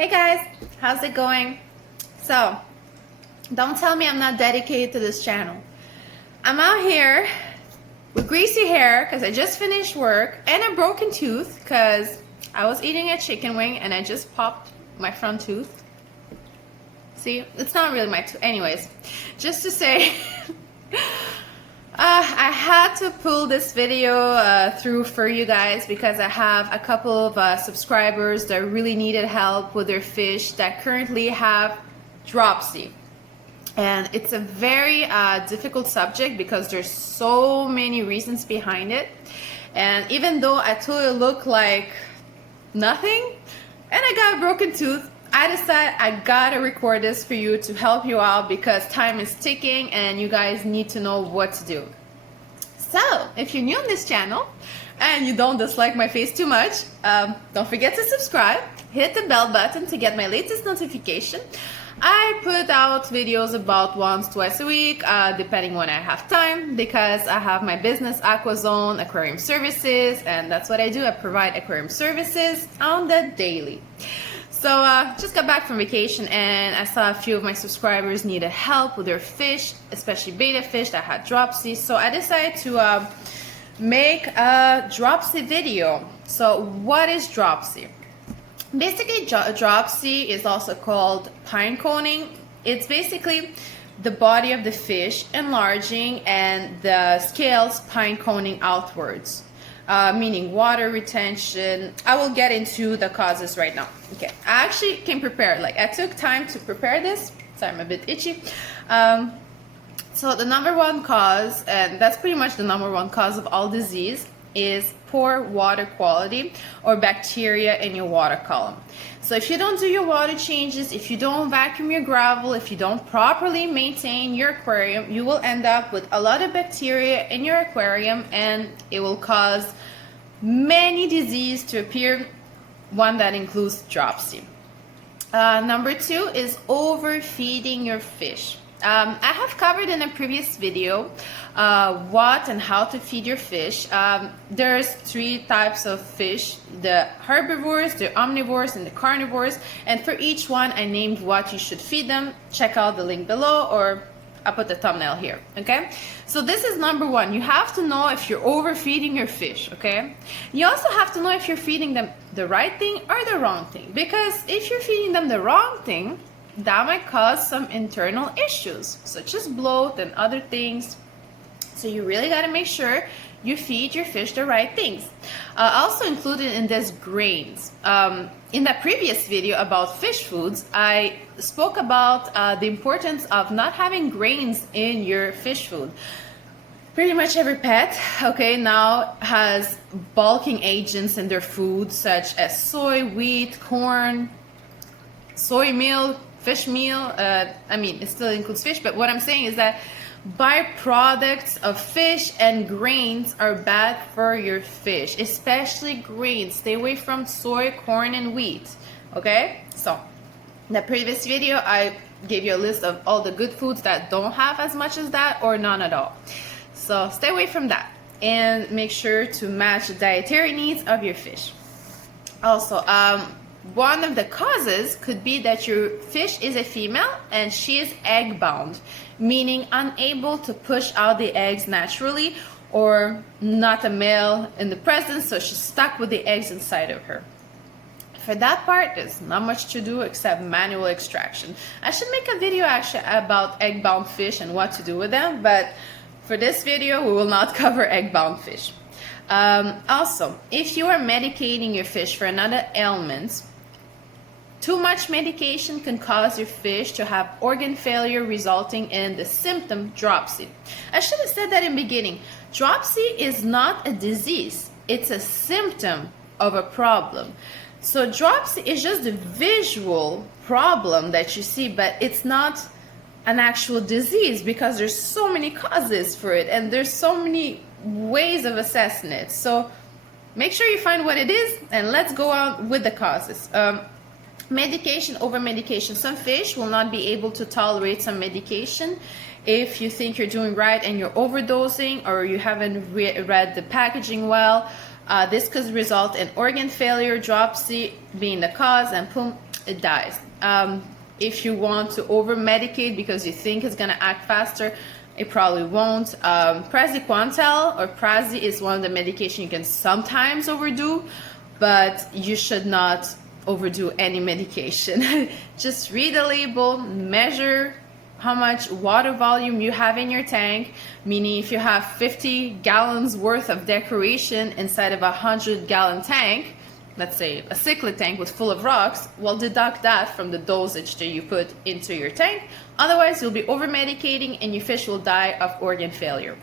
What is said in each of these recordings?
Hey guys, how's it going? So, don't tell me I'm not dedicated to this channel. I'm out here with greasy hair because I just finished work and a broken tooth because I was eating a chicken wing and I just popped my front tooth. See, it's not really my tooth. Anyways, just to say, I had to pull this video through for you guys because I have a couple of subscribers that really needed help with their fish that currently have dropsy. And it's a very difficult subject because there's so many reasons behind it. And even though I totally look like nothing and I got a broken tooth, I decided I gotta record this for you to help you out because time is ticking and you guys need to know what to do. So, if you're new on this channel and you don't dislike my face too much, don't forget to subscribe, hit the bell button to get my latest notification. I put out videos about once, twice a week, depending when I have time, because I have my business AquaZone Aquarium Services, and that's what I do. I provide aquarium services on the daily. So just got back from vacation and I saw a few of my subscribers needed help with their fish, especially betta fish that had dropsy. So I decided to make a dropsy video. So what is dropsy? Basically, dropsy is also called pineconing. It's basically the body of the fish enlarging and the scales pineconing outwards. Meaning water retention. I will get into the causes right now. Okay, I actually came prepared. Like I took time to prepare this. Sorry, I'm a bit itchy. So the number one cause, and that's pretty much the number one cause of all disease, is poor water quality or bacteria in your water column. So if you don't do your water changes, if you don't vacuum your gravel, if you don't properly maintain your aquarium, you will end up with a lot of bacteria in your aquarium and it will cause many diseases to appear, one that includes dropsy. Number two is overfeeding your fish. I have covered in a previous video what and how to feed your fish. There's three types of fish: the herbivores, the omnivores, and the carnivores. And for each one, I named what you should feed them. Check out the link below, or I'll put the thumbnail here. Okay, so this is number one. You have to know if you're overfeeding your fish. Okay, you also have to know if you're feeding them the right thing or the wrong thing, because if you're feeding them the wrong thing, that might cause some internal issues such as bloat and other things. So you really got to make sure you feed your fish the right things. Also included in this, grains. In the previous video about fish foods, I spoke about the importance of not having grains in your fish food. Pretty much every pet, okay, now has bulking agents in their food such as soy, wheat, corn, soy meal, fish meal. I mean, it still includes fish, but what I'm saying is that byproducts of fish and grains are bad for your fish, especially grains. Stay away from soy, corn, and wheat. Okay, so in the previous video I gave you a list of all the good foods that don't have as much as that or none at all. So stay away from that and make sure to match the dietary needs of your fish. Also, one of the causes could be that your fish is a female and she is egg bound, meaning unable to push out the eggs naturally, or not a male in the presence, so she's stuck with the eggs inside of her. For that part, there's not much to do except manual extraction. I should make a video actually about egg bound fish and what to do with them, but for this video we will not cover egg bound fish. Also, if you are medicating your fish for another ailment, too much medication can cause your fish to have organ failure, resulting in the symptom dropsy. I should have said that in the beginning. Dropsy is not a disease, it's a symptom of a problem. So dropsy is just a visual problem that you see, but it's not an actual disease because there's so many causes for it and there's so many ways of assessing it. So make sure you find what it is and let's go on with the causes. Medication, over medication. Some fish will not be able to tolerate some medication. If you think you're doing right and you're overdosing, or you haven't read the packaging well, this could result in organ failure, dropsy being the cause, and boom, it dies. If you want to over medicate because you think it's gonna act faster, it probably won't. Praziquantel or Prazi is one of the medication you can sometimes overdo, but you should not overdo any medication. Just read the label, measure how much water volume you have in your tank, meaning if you have 50 gallons worth of decoration inside of a 100-gallon tank, let's say a cichlid tank with full of rocks, well, deduct that from the dosage that you put into your tank. Otherwise, you'll be over medicating and your fish will die of organ failure.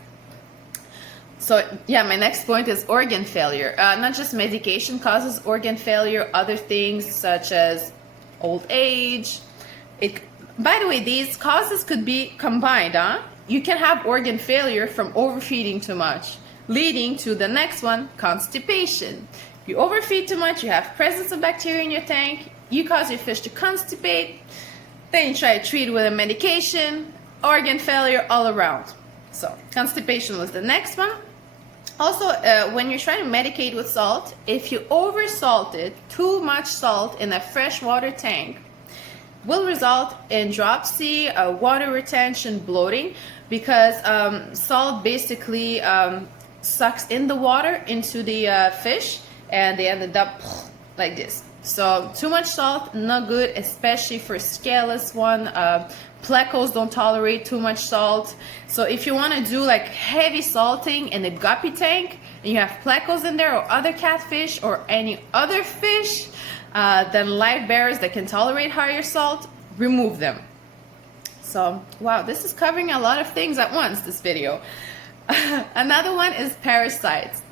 So yeah, my next point is organ failure. Not just medication causes organ failure, other things such as old age. By the way, these causes could be combined. You can have organ failure from overfeeding too much, leading to the next one, constipation. You overfeed too much, you have presence of bacteria in your tank, you cause your fish to constipate, then you try to treat it with a medication, organ failure all around. So constipation was the next one. Also, when you're trying to medicate with salt, if you oversalted, too much salt in a freshwater tank will result in dropsy, water retention, bloating, because salt basically sucks in the water into the fish, and they ended up like this. So too much salt, not good, especially for scaleless one. Plecos don't tolerate too much salt. So if you want to do like heavy salting in a guppy tank and you have plecos in there or other catfish or any other fish, then live bearers that can tolerate higher salt, remove them. So wow, this is covering a lot of things at once, this video. Another one is parasites.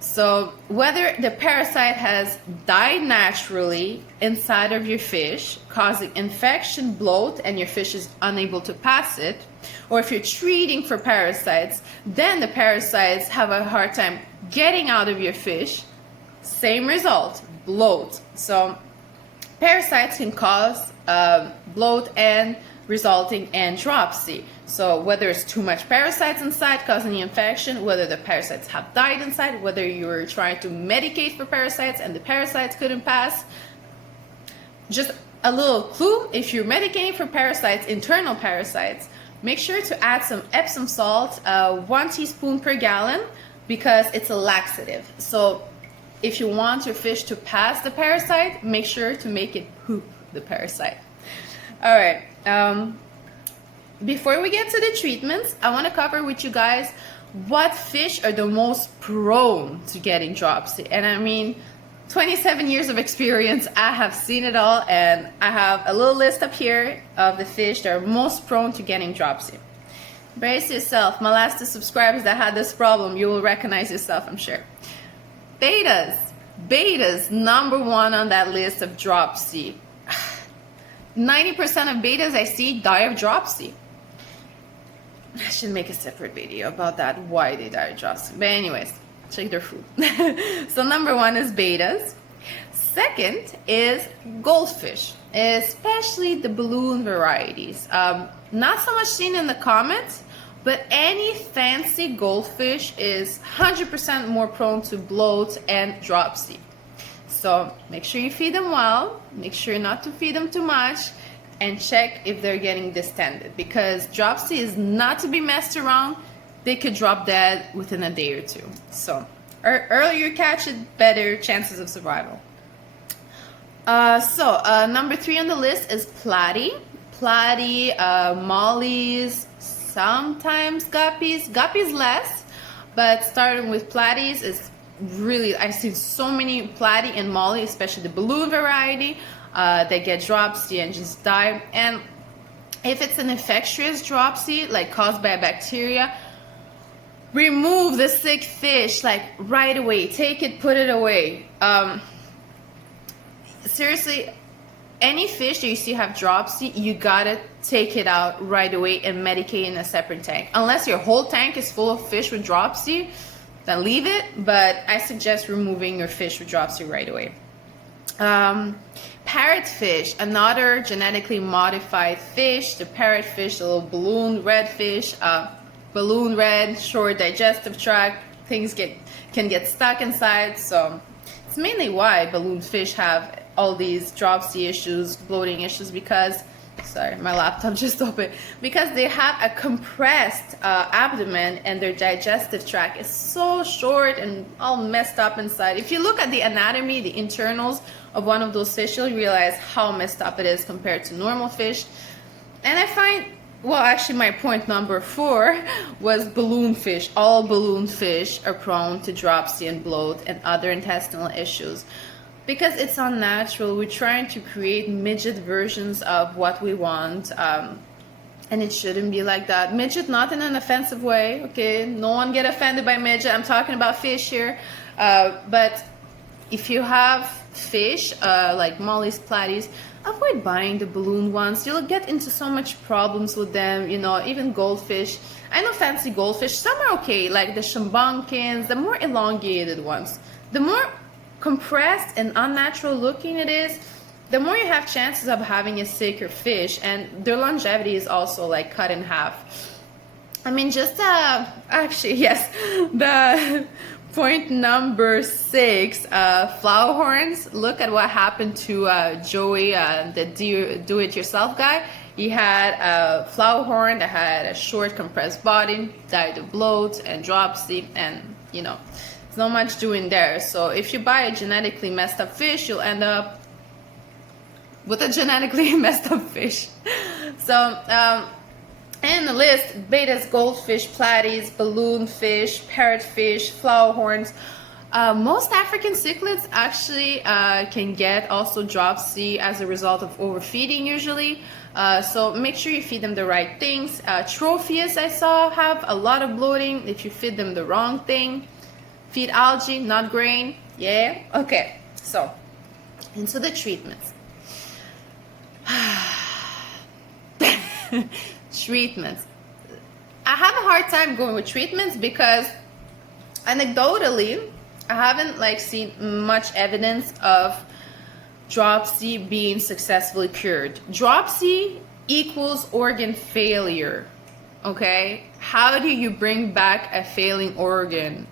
So whether the parasite has died naturally inside of your fish, causing infection, bloat, and your fish is unable to pass it, or if you're treating for parasites, then the parasites have a hard time getting out of your fish, same result, bloat. So parasites can cause bloat and resulting in dropsy. So whether it's too much parasites inside causing the infection, whether the parasites have died inside, whether you're trying to medicate for parasites and the parasites couldn't pass, just a little clue, if you're medicating for parasites, internal parasites, make sure to add some Epsom salt, 1 teaspoon per gallon, because it's a laxative. So if you want your fish to pass the parasite, make sure to make it poop the parasite. All right. Before we get to the treatments, I want to cover with you guys what fish are the most prone to getting dropsy. And I mean, 27 years of experience, I have seen it all, and I have a little list up here of the fish that are most prone to getting dropsy. Brace yourself. My last 2 subscribers that had this problem, you will recognize yourself, I'm sure. Betas. Betas, number 1 on that list of dropsy. 90% of betas I see die of dropsy. I should make a separate video about that, why they die of dropsy. But anyways, check their food. So number 1 is betas. Second is goldfish, especially the balloon varieties. Not so much seen in the comments, but any fancy goldfish is 100% more prone to bloat and dropsy. So make sure you feed them well, make sure not to feed them too much, and check if they're getting distended, because dropsy is not to be messed around. They could drop dead within a day or 2. So earlier you catch it, better chances of survival. Number 3 on the list is platy. Platy, mollies, sometimes guppies. Guppies less, but starting with platies is really, I've seen so many platy and molly, especially the balloon variety, that get dropsy and just die. And if it's an infectious dropsy, like caused by a bacteria, remove the sick fish like right away. Take it, put it away. Seriously, any fish that you see have dropsy, you gotta take it out right away and medicate in a separate tank. Unless your whole tank is full of fish with dropsy, then leave it, but I suggest removing your fish with dropsy right away. Parrotfish, another genetically modified fish. The parrotfish, a little balloon red fish, balloon red, short digestive tract, things can get stuck inside, so it's mainly why balloon fish have all these dropsy issues, bloating issues, because, sorry, my laptop just opened, because they have a compressed abdomen and their digestive tract is so short and all messed up inside. If you look at the anatomy, the internals of one of those fish, you'll realize how messed up it is compared to normal fish. And I find, well, actually my point number 4 was balloon fish. All balloon fish are prone to dropsy and bloat and other intestinal issues, because it's unnatural. We're trying to create midget versions of what we want, and it shouldn't be like that. Midget, not in an offensive way, okay? No one get offended by midget. I'm talking about fish here. But if you have fish, like mollies, platies, avoid buying the balloon ones. You'll get into so much problems with them, you know, even goldfish. I know fancy goldfish, some are okay, like the shambunkins, the more elongated ones. The more compressed and unnatural looking it is, the more you have chances of having a sicker fish, and their longevity is also like cut in half. I mean, just actually, yes, the point number 6, Flowerhorns. Look at what happened to Joey, the do-it-yourself guy. He had a flowerhorn that had a short compressed body, died of bloat and dropsy, and you know, there's not much doing there. So if you buy a genetically messed up fish, you'll end up with a genetically messed up fish. So in the list, betas, goldfish, platies, balloon fish, parrotfish, flowerhorns. Most African cichlids actually can get also dropsy as a result of overfeeding usually. So make sure you feed them the right things. Trophius, I saw, have a lot of bloating if you feed them the wrong thing. Feed algae, not grain. Yeah? Okay, so into the treatments. Treatments. I have a hard time going with treatments because anecdotally I haven't like seen much evidence of dropsy being successfully cured. Dropsy equals organ failure. Okay, how do you bring back a failing organ?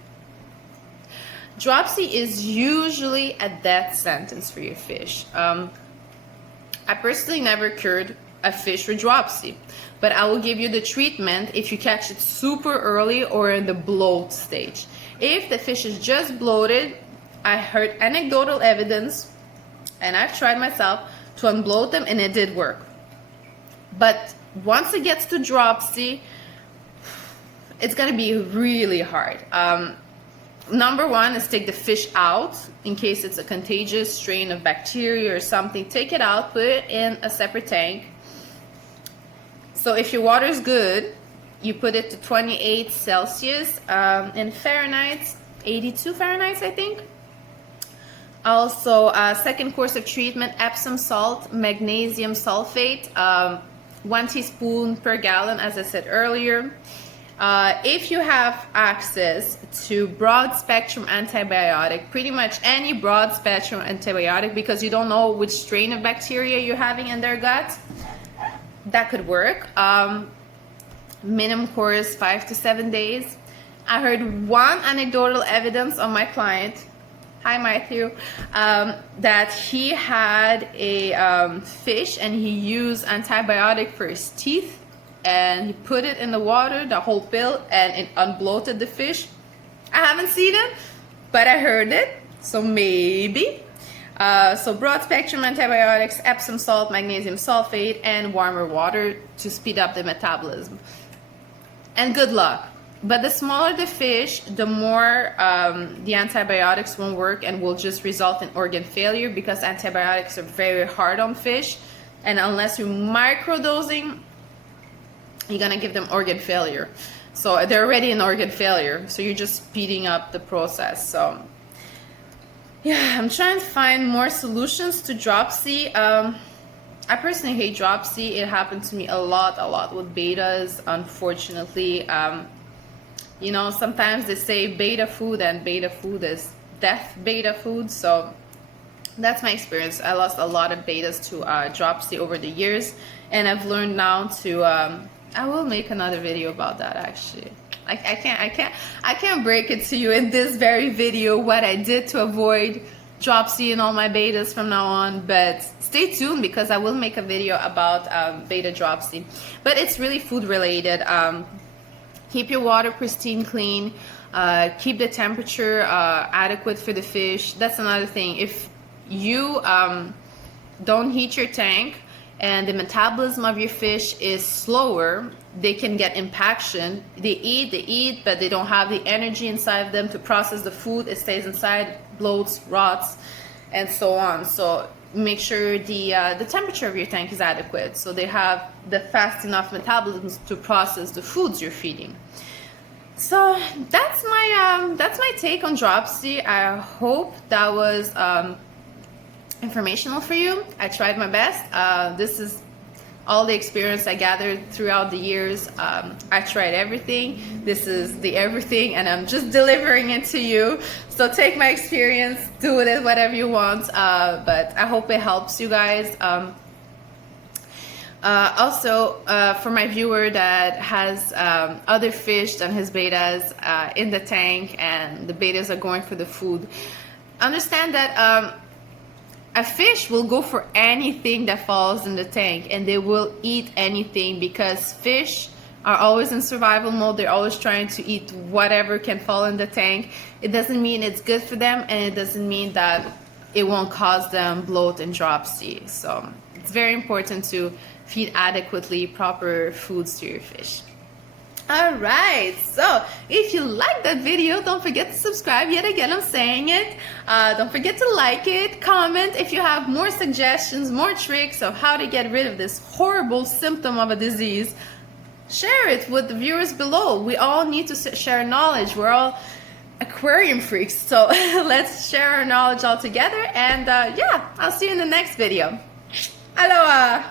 Dropsy is usually a death sentence for your fish. I personally never cured a fish with dropsy, but I will give you the treatment if you catch it super early or in the bloat stage. If the fish is just bloated, I heard anecdotal evidence, and I've tried myself to unbloat them, and it did work. But once it gets to dropsy, it's gonna be really hard. Number 1 is take the fish out in case it's a contagious strain of bacteria or something. Take it out, put it in a separate tank. So if your water is good, you put it to 28 Celsius in Fahrenheit, 82 Fahrenheit, I think. Also, second course of treatment, Epsom salt, magnesium sulfate, 1 teaspoon per gallon, as I said earlier. If you have access to broad spectrum antibiotic, pretty much any broad spectrum antibiotic, because you don't know which strain of bacteria you're having in their gut, that could work. Minimum course 5 to 7 days. I heard one anecdotal evidence on my client, hi Matthew, that he had a fish and he used antibiotic for his teeth, and he put it in the water, the whole pill, and it unbloated the fish. I haven't seen it, but I heard it, so maybe. So broad spectrum antibiotics, Epsom salt, magnesium sulfate, and warmer water to speed up the metabolism. And good luck. But the smaller the fish, the more the antibiotics won't work and will just result in organ failure, because antibiotics are very hard on fish, and unless you're microdosing, you're gonna give them organ failure. So they're already in organ failure, so you're just speeding up the process. So yeah, I'm trying to find more solutions to dropsy. I personally hate dropsy. It happened to me a lot with betas, unfortunately. You know, sometimes they say beta food, and beta food is death beta food. So that's my experience. I lost a lot of betas to dropsy over the years, and I've learned now to I will make another video about that actually. I can't break it to you in this very video what I did to avoid dropsy in all my betas from now on, but stay tuned because I will make a video about beta dropsy. But it's really food related. Keep your water pristine, clean. Keep the temperature adequate for the fish. That's another thing. If you don't heat your tank and the metabolism of your fish is slower, they can get impaction. They eat, but they don't have the energy inside of them to process the food. It stays inside, bloats, rots, and so on. So make sure the temperature of your tank is adequate, so they have the fast enough metabolism to process the foods you're feeding. So that's my take on dropsy. I hope that was informational for you. I tried my best. This is all the experience I gathered throughout the years. I tried everything. This is the everything, and I'm just delivering it to you. So take my experience, do with it whatever you want. But I hope it helps you guys. Also, for my viewer that has other fish than his betas in the tank, and the betas are going for the food, understand that a fish will go for anything that falls in the tank, and they will eat anything, because fish are always in survival mode. They're always trying to eat whatever can fall in the tank. It doesn't mean it's good for them, and it doesn't mean that it won't cause them bloat and dropsy. So it's very important to feed adequately proper foods to your fish. Alright, so if you like that video, don't forget to subscribe. Yet again, I'm saying it. Don't forget to like it, comment if you have more suggestions, more tricks of how to get rid of this horrible symptom of a disease. Share it with the viewers below. We all need to share knowledge. We're all aquarium freaks, so let's share our knowledge all together. And yeah, I'll see you in the next video. Aloha!